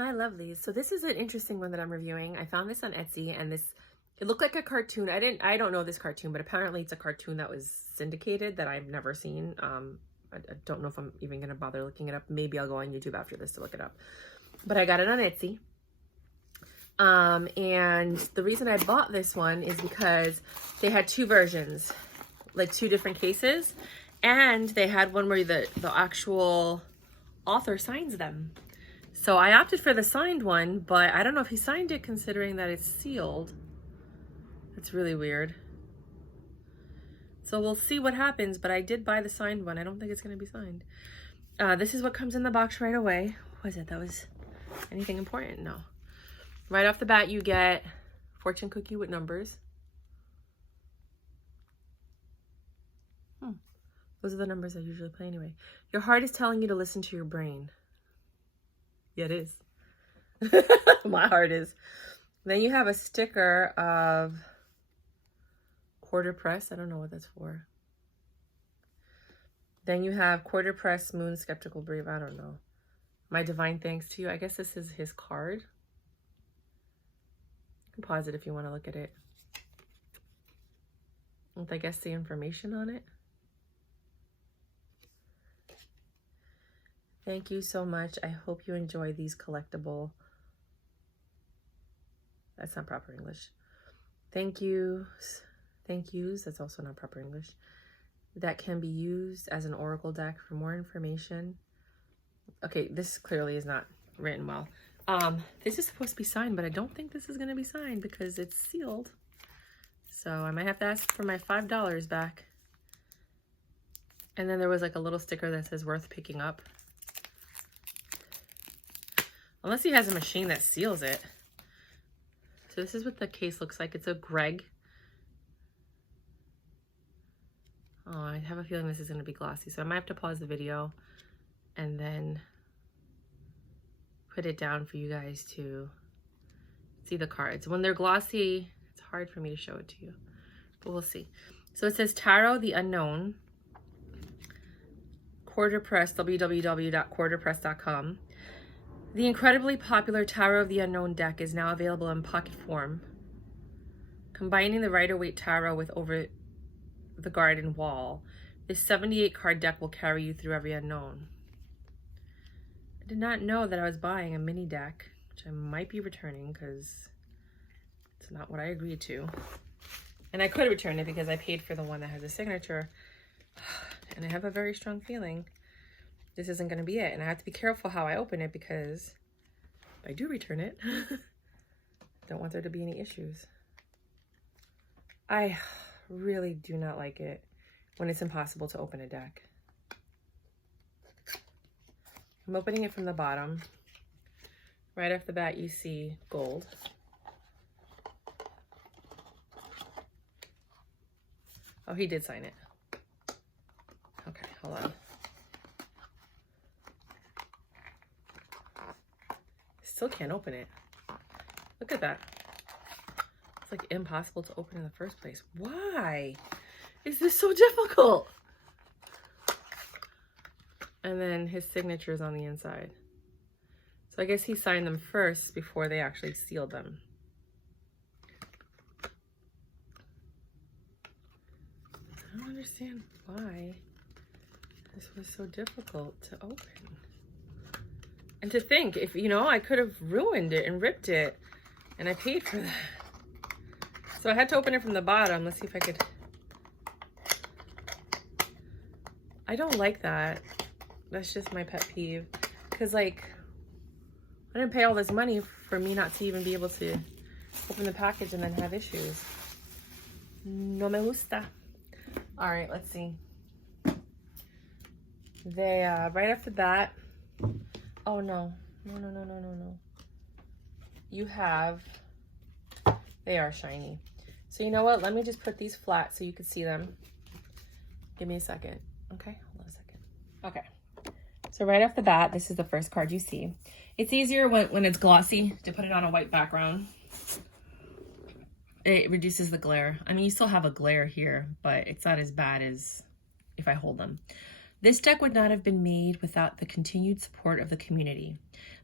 my lovelies. So this is an interesting one that I'm reviewing. I found this on Etsy, and it looked like a cartoon. I don't know this cartoon, but apparently it's a cartoon that was syndicated that I've never seen. I don't know if I'm even gonna bother looking it up. Maybe I'll go on YouTube after this to look it up. But I got it on Etsy. And the reason I bought this one is because they had two versions, like two different cases, and they had one where the actual author signs them. So I opted for the signed one, but I don't know if he signed it considering that it's sealed. It's really weird. So we'll see what happens, but I did buy the signed one. I don't think it's going to be signed. This is what comes in the box right away. What was it? That was anything important? No. Right off the bat, you get fortune cookie with numbers. Those are the numbers I usually play anyway. Your heart is telling you to listen to your brain. Yeah, it is. My heart is. Then you have a sticker of quarter press. I don't know what that's for. Then you have quarter press, moon, skeptical, brave. I don't know. My divine thanks to you. I guess this is his card. You can pause it if you want to look at it. With, I guess, the information on it. Thank you so much. I hope you enjoy these collectible. That's not proper English. Thank yous. That's also not proper English. That can be used as an oracle deck for more information. Okay, this clearly is not written well. This is supposed to be signed, but I don't think this is going to be signed because it's sealed. So I might have to ask for my $5 back. And then there was like a little sticker that says worth picking up. Unless he has a machine that seals it. So this is what the case looks like. It's a Greg. Oh, I have a feeling this is going to be glossy. So I might have to pause the video and then put it down for you guys to see the cards. When they're glossy, it's hard for me to show it to you. But we'll see. So it says Tarot, the Unknown. Quarter press, www.quarterpress.com. The incredibly popular Tarot of the Unknown deck is now available in pocket form. Combining the Rider-Waite Tarot with Over the Garden Wall, this 78 card deck will carry you through every unknown. I did not know that I was buying a mini deck, which I might be returning because it's not what I agreed to. And I could return it because I paid for the one that has a signature. And I have a very strong feeling this isn't going to be it. And I have to be careful how I open it because if I do return it, I don't want there to be any issues. I really do not like it when it's impossible to open a deck. I'm opening it from the bottom. Right off the bat, you see gold. Oh, he did sign it. Okay, hold on. Still can't open it. Look at that. It's like impossible to open in the first place. Why is this so difficult? And then his signature is on the inside. So I guess he signed them first before they actually sealed them. I don't understand why this was so difficult to open. And to think, if, you know, I could have ruined it and ripped it, and I paid for that. So I had to open it from the bottom. Let's see if I could. I don't like that. That's just my pet peeve. Because, like, I didn't pay all this money for me not to even be able to open the package and then have issues. No me gusta. All right, let's see. They, right off the bat, oh no. You have, they are shiny. So you know what? Let me just put these flat so you can see them. Give me a second. Okay, hold on a second. Okay. So right off the bat, this is the first card you see. It's easier when it's glossy to put it on a white background. It reduces the glare. I mean, you still have a glare here, but it's not as bad as if I hold them. This deck would not have been made without the continued support of the community.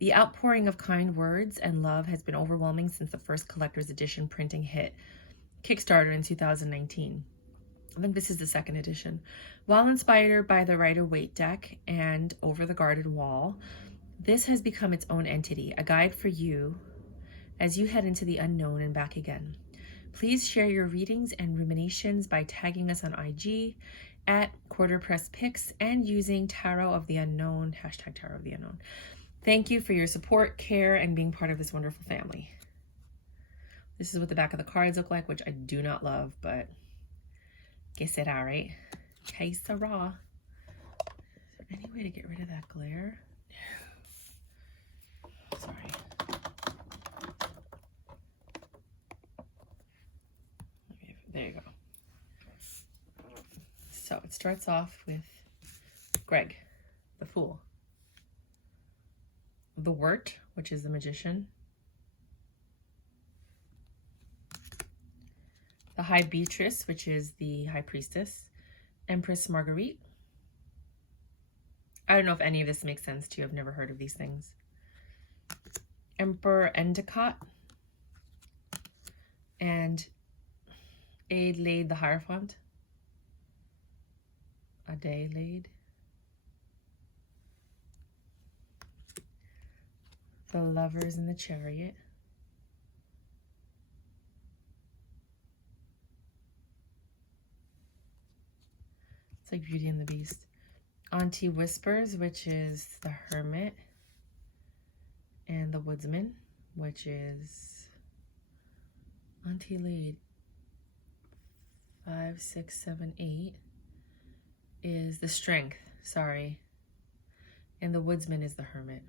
The outpouring of kind words and love has been overwhelming since the first collector's edition printing hit Kickstarter in 2019. I think this is the second edition. While inspired by the Rider-Waite deck and Over the Guarded Wall, this has become its own entity, a guide for you as you head into the unknown and back again. Please share your readings and ruminations by tagging us on IG at QuarterPressPics and using Tarot of the Unknown, hashtag Tarot of the Unknown. Thank you for your support, care, and being part of this wonderful family. This is what the back of the cards look like, which I do not love, but que sera, right? Que sera. Is there any way to get rid of that glare? Sorry. There you go. So it starts off with Greg, the Fool. The Wort, which is the Magician. The High Beatrice, which is the High Priestess. Empress Marguerite. I don't know if any of this makes sense to you. I've never heard of these things. Emperor Endicott. And Adelaide the Hierophant. Adelaide. The Lovers in the Chariot. It's like Beauty and the Beast. Auntie Whispers, which is the Hermit. And the Woodsman, which is Auntie Lade. 5, 6, 7, 8 is the Strength, sorry. And the Woodsman is the Hermit.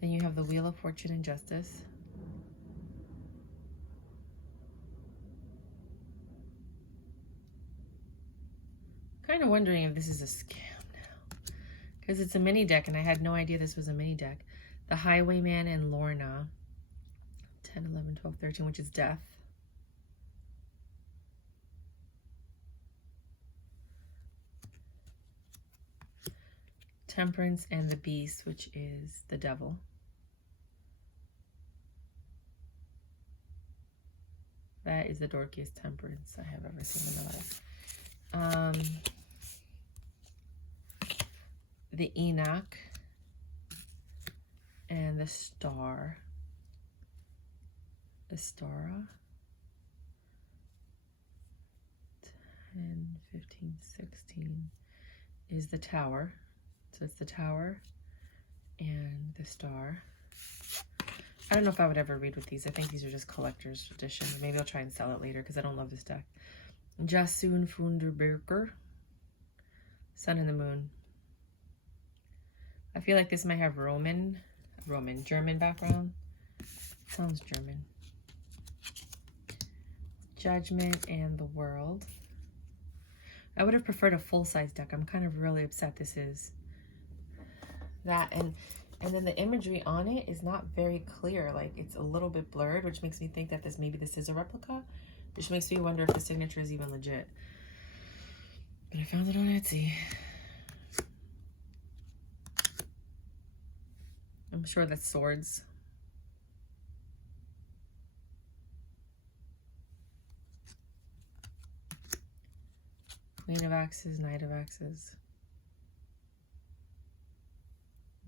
Then you have the Wheel of Fortune and Justice. Kind of wondering if this is a scam now, because it's a mini deck and I had no idea this was a mini deck. The Highwayman and Lorna. 10, 11, 12, 13, which is Death. Temperance and the Beast, which is the Devil. That is the dorkiest temperance I have ever seen in my life. The Enoch and the Star. The Stara. 10, 15, 16 is the Tower. So it's the Tower and the Star. I don't know if I would ever read with these. I think these are just collector's editions. Maybe I'll try and sell it later because I don't love this deck. Jasun Funderberger. Sun and the Moon. I feel like this might have German background. Sounds German. Judgment and the World. I would have preferred a full-size deck. I'm kind of really upset this is that. And then the imagery on it is not very clear. Like, it's a little bit blurred, which makes me think that maybe this is a replica, which makes me wonder if the signature is even legit. But I found it on Etsy. I'm sure that's swords. Queen of Axes, Knight of Axes.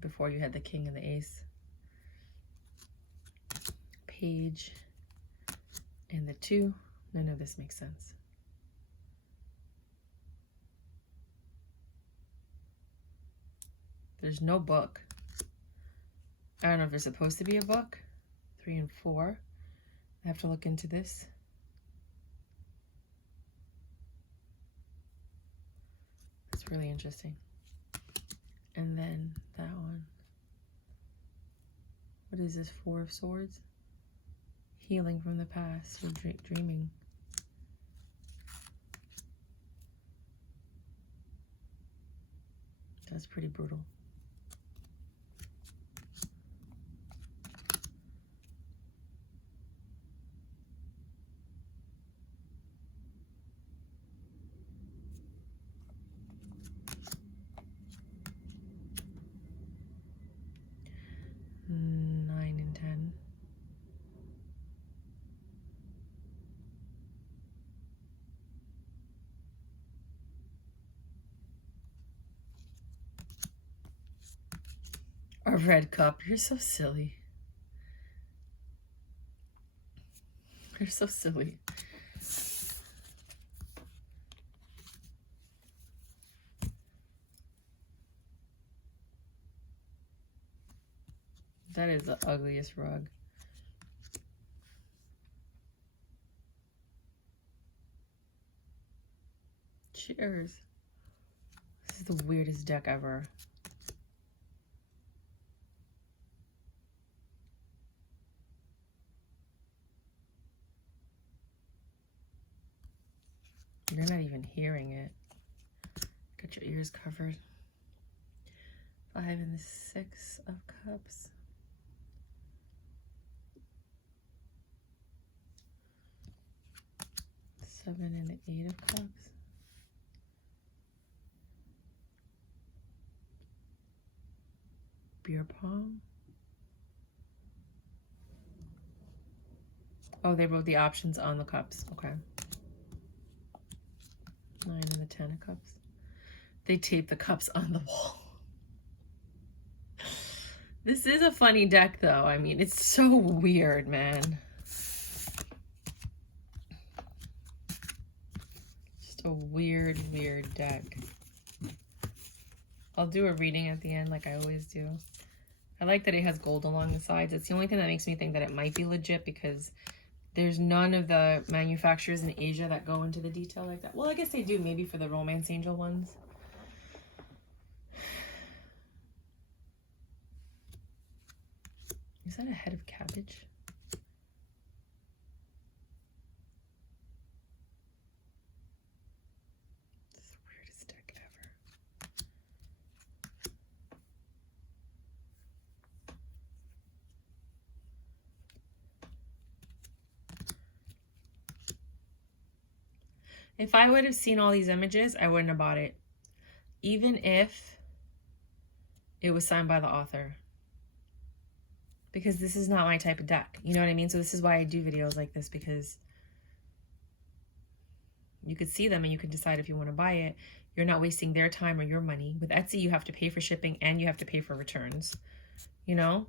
Before you had the King and the Ace. Page and the 2. None of this makes sense. There's no book. I don't know if there's supposed to be a book. 3 and 4. I have to look into this. It's really interesting. And then that one. What is this? 4 of Swords? Healing from the past or dreaming. That's pretty brutal. A red cup. You're so silly. You're so silly. That is the ugliest rug. Cheers. This is the weirdest deck ever. You're not even hearing it. Got your ears covered. 5 and the 6 of cups. 7 and the 8 of cups. Beer pong. Oh, they wrote the options on the cups. Okay. 9 and the 10 of cups. They taped the cups on the wall. This is a funny deck, though. I mean, it's so weird, man. Just a weird, weird deck. I'll do a reading at the end like I always do. I like that it has gold along the sides. It's the only thing that makes me think that it might be legit because there's none of the manufacturers in Asia that go into the detail like that. Well, I guess they do, maybe for the Romance Angel ones. Is that a head of cabbage? This is the weirdest deck ever. If I would have seen all these images, I wouldn't have bought it. Even if it was signed by the author. Because this is not my type of deck. You know what I mean? So this is why I do videos like this, because you could see them and you can decide if you want to buy it. You're not wasting their time or your money. With Etsy, you have to pay for shipping and you have to pay for returns. You know?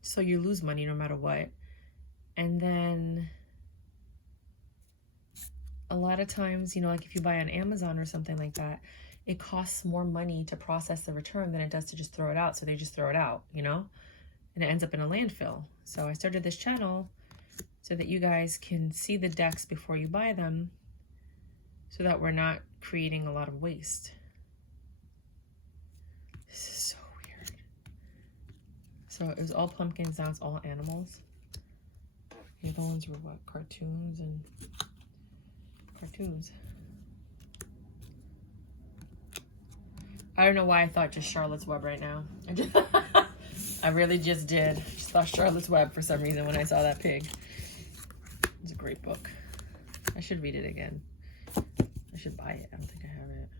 So you lose money no matter what. And then a lot of times, you know, like if you buy on Amazon or something like that, it costs more money to process the return than it does to just throw it out. So they just throw it out, you know, and it ends up in a landfill. So I started this channel so that you guys can see the decks before you buy them so that we're not creating a lot of waste. This is so weird. So it was all pumpkins, now it's all animals. The other ones were what? Cartoons and cartoons. I don't know why I thought just Charlotte's Web right now. I really just did. Just thought Charlotte's Web for some reason when I saw that pig. It's a great book. I should read it again. I should buy it. I don't think I have it.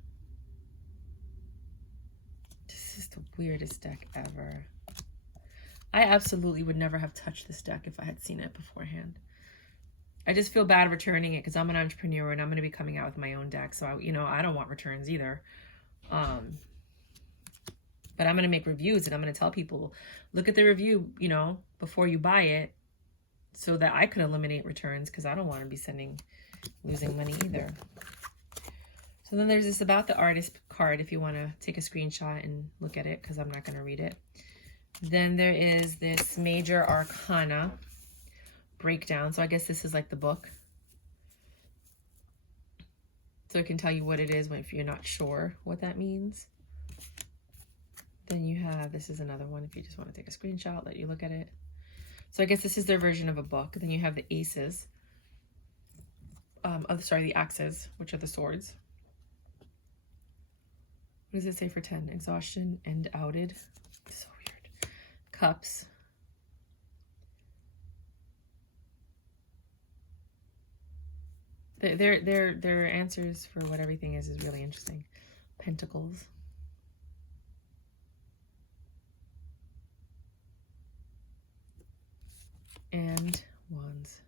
This is the weirdest deck ever. I absolutely would never have touched this deck if I had seen it beforehand. I just feel bad returning it because I'm an entrepreneur and I'm going to be coming out with my own deck. So, I don't want returns either. But I'm going to make reviews and I'm going to tell people, look at the review, before you buy it so that I could eliminate returns because I don't want to be losing money either. So then there's this about the artist card if you want to take a screenshot and look at it because I'm not going to read it. Then there is this major arcana breakdown. So I guess this is like the book. So it can tell you what it is if you're not sure what that means. Then you have, this is another one if you just want to take a screenshot, let you look at it. So I guess this is their version of a book. Then you have the aces. The axes, which are the swords. What does it say for 10? Exhaustion and outed. So weird. Cups. Their answers for what everything is really interesting. Pentacles. And wands.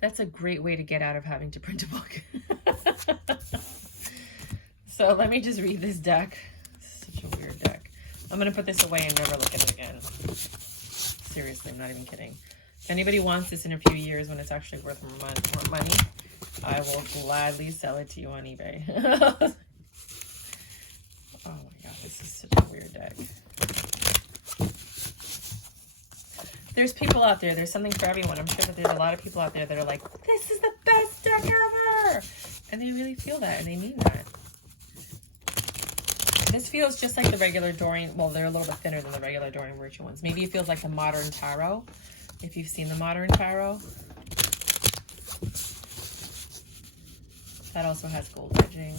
That's a great way to get out of having to print a book. So let me just read this deck. This is such a weird deck. I'm going to put this away and never look at it again. Seriously, I'm not even kidding. If anybody wants this in a few years when it's actually worth more money, I will gladly sell it to you on eBay. Oh my god, this is such a weird deck. There's people out there, there's something for everyone. I'm sure that there's a lot of people out there that are like, this is the best deck ever! And they really feel that, and they mean that. This feels just like the regular Doreen. Well, they're a little bit thinner than the regular Doreen Virtue ones. Maybe it feels like the Modern Tarot, if you've seen the Modern Tarot. That also has gold edging.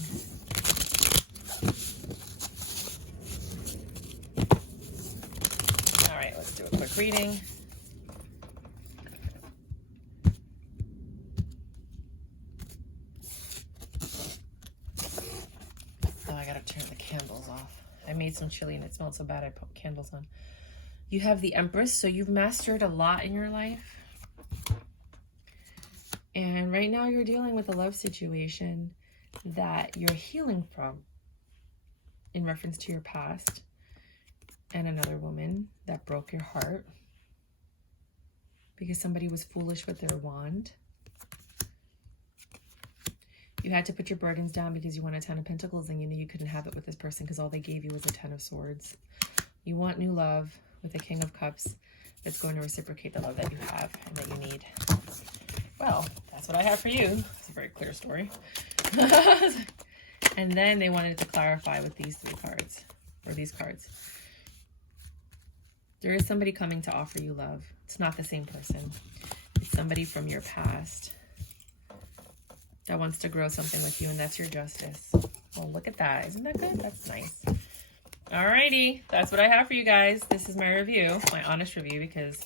All right, let's do a quick reading. Oh, I gotta turn the candles off. I made some chili and it smelled so bad I put candles on. You have the Empress, so you've mastered a lot in your life. And right now you're dealing with a love situation that you're healing from in reference to your past and another woman that broke your heart because somebody was foolish with their wand. You had to put your burdens down because you want a 10 of Pentacles and you knew you couldn't have it with this person because all they gave you was a 10 of Swords. You want new love with a King of Cups that's going to reciprocate the love that you have and that you need. Well, that's what I have for you. It's a very clear story. And then they wanted to clarify with these three cards, or these cards. There is somebody coming to offer you love. It's not the same person. It's somebody from your past that wants to grow something with you, and that's your Justice. Oh, look at that. Isn't that good? That's nice. Alrighty, that's what I have for you guys. This is my review, my honest review, because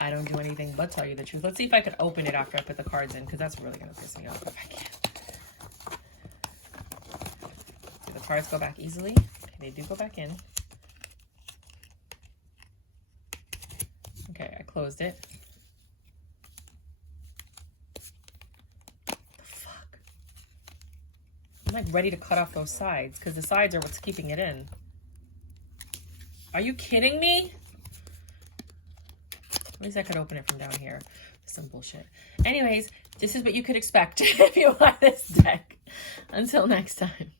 I don't do anything but tell you the truth. Let's see if I could open it after I put the cards in, because that's really going to piss me off if I can't. Do the cards go back easily? Okay, they do go back in. Okay, I closed it. What the fuck? I'm like ready to cut off those sides, because the sides are what's keeping it in. Are you kidding me? At least I could open it from down here. Some bullshit. Anyways, this is what you could expect if you buy this deck. Until next time.